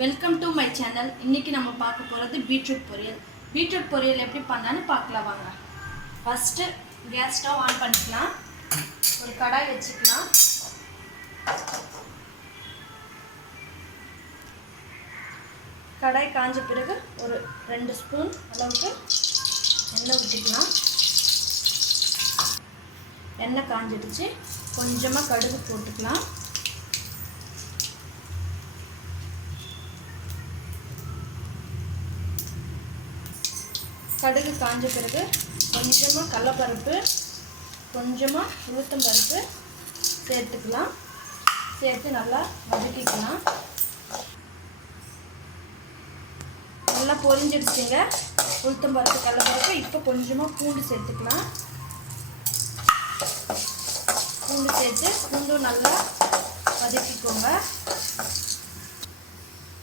Welcome to my channel. இன்னைக்கு நம்ம பார்க்க போகிறது பீட்ரூட் பொரியல். பீட்ரூட் பொரியல் எப்படி பண்ணலான்னு பார்க்கலாம் வாங்க. ஃபஸ்ட்டு கேஸ் ஸ்டவ் ஆன் பண்ணிக்கலாம். ஒரு கடாய் வச்சுக்கலாம். கடாய் காஞ்ச பிறகு ஒரு 2 ஸ்பூன் அளவுக்கு எண்ணெய் ஊற்றிக்கலாம். எண்ணெய் காஞ்சிடுச்சு. கொஞ்சமாக கடுகு போட்டுக்கலாம். கடுகு காஞ்ச பிறகு கொஞ்சமாக கடலைப்பருப்பு, கொஞ்சமாக உளுத்தம் பருப்பு சேர்த்துக்கலாம். சேர்த்து நல்லா வதக்கிக்கலாம். நல்லா பொரிஞ்சிடுச்சுங்க உளுத்தம் பருப்பு, கடலைப்பருப்பு. இப்போ கொஞ்சமாக பூண்டு சேர்த்துக்கலாம். பூண்டு சேர்த்து பூண்டும் நல்லா வதக்கிக்கோங்க.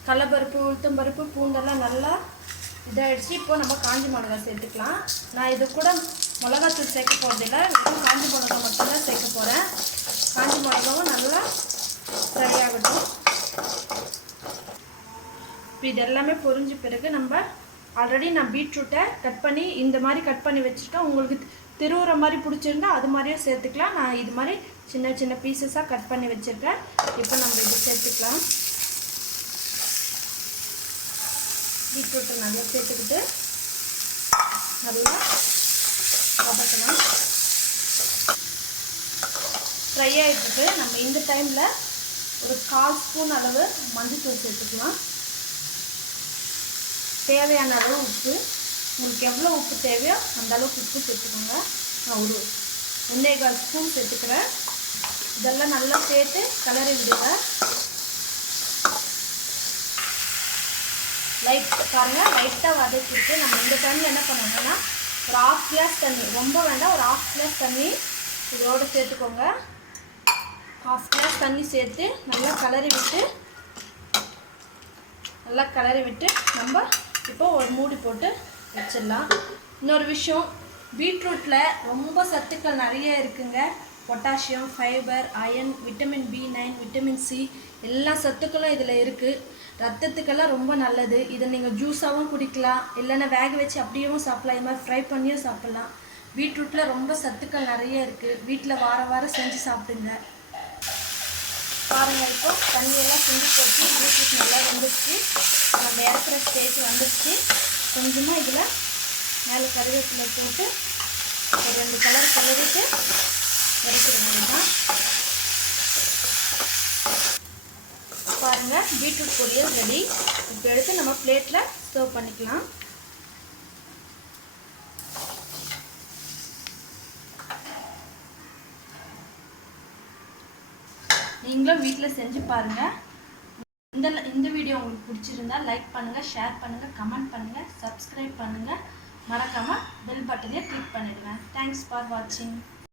கடலைப்பருப்பு, உளுத்தம் பருப்பு, பூண்டெல்லாம் நல்லா இதாகிடுச்சு. இப்போ நம்ம காஞ்சி மிளகா சேர்த்துக்கலாம். நான் இது கூட மிளகாத்தூள் சேர்க்க போகிறதில்ல, வெறும் காஞ்சி மிளகா மட்டும்தான் சேர்க்க போகிறேன். காஞ்சி மிளகாவும் நல்லா ஃப்ரை ஆகட்டும். இப்போ இது எல்லாமே பொரிஞ்ச பிறகு நம்ம ஆல்ரெடி நான் பீட்ரூட்டை கட் பண்ணி இந்த மாதிரி கட் பண்ணி வச்சுருக்கேன். உங்களுக்கு திருவுற மாதிரி பிடிச்சிருந்தா அது மாதிரியே சேர்த்துக்கலாம். நான் இது மாதிரி சின்ன சின்ன பீசஸாக கட் பண்ணி வச்சுருக்கேன். இப்போ நம்ம இதை சேர்த்துக்கலாம். பீட்ரூட்டை நல்லா சேர்த்துக்கிட்டு நல்லா வதக்கலாம். ஃப்ரை ஆகிட்டுருக்கு. நம்ம இந்த டைமில் ஒரு 1/4 ஸ்பூன் அளவு மஞ்சள்தூள் சேர்த்துக்கலாம். தேவையான அளவு உப்பு, உங்களுக்கு எவ்வளோ உப்பு தேவையோ அந்த அளவுக்கு உப்பு சேர்த்துக்கோங்க. நான் ஒரு 1.25 ஸ்பூன் சேர்த்துக்கிறேன். இதெல்லாம் நல்லா சேர்த்து கலரி விடுங்க. பாருங்கள், லைட்டாக வதக்கிட்டு நம்ம இந்த டைமில் என்ன பண்ணணும்னா ஒரு 1/2 கிளாஸ் தண்ணி, ரொம்ப வேண்டாம், ஒரு 1/2 கிளாஸ் தண்ணி இதோடு சேர்த்துக்கோங்க. 1/2 கிளாஸ் தண்ணி சேர்த்து நல்லா கலரி விட்டு நம்ம இப்போ ஒரு மூடி போட்டு வச்சிடலாம். இன்னொரு விஷயம், பீட்ரூட்டில் ரொம்ப சத்துக்கள் நிறைய இருக்குங்க. Potassium, fibre, iron, vitamin B9, vitamin C எல்லா சத்துக்களும் இதில் இருக்குது. ரத்தத்துக்கெல்லாம் ரொம்ப நல்லது. இதை நீங்கள் ஜூஸாகவும் குடிக்கலாம், இல்லைன்னா வேக வச்சு அப்படியும் சாப்பிட்லாம், இது மாதிரி ஃப்ரை பண்ணியும் சாப்பிட்லாம். பீட்ரூட்டில் ரொம்ப சத்துக்கள் நிறைய இருக்குது. வீட்டில் வாரம் செஞ்சு சாப்பிடுங்க. பாருங்கள், இப்போ தண்ணியெல்லாம் செஞ்சு போட்டு பீட்ரூட் நல்லா வந்துடுச்சு. நம்ம இறக்குற ஸ்டேஜ் வந்துடுச்சு. கொஞ்சமாக இதில் மேலே கருவேப்பிலை போட்டு ஒரு 2 கலர் கிளறிட்டு இறக்கிற மாதிரி தான். பாருங்கள், பீட்ரூட் பொரியல் ரெடி. இப்போ எடுத்து நம்ம பிளேட்டில் சர்வ் பண்ணிக்கலாம். நீங்களும் வீட்டில் செஞ்சு பாருங்கள். இந்த வீடியோ உங்களுக்கு பிடிச்சிருந்தா லைக் பண்ணுங்கள், ஷேர் பண்ணுங்கள், கமெண்ட் பண்ணுங்கள், சப்ஸ்கிரைப் பண்ணுங்கள். மறக்காமல் பெல் பட்டனையும் கிளிக் பண்ணிடுங்க. தேங்க்ஸ் ஃபார் வாட்சிங்.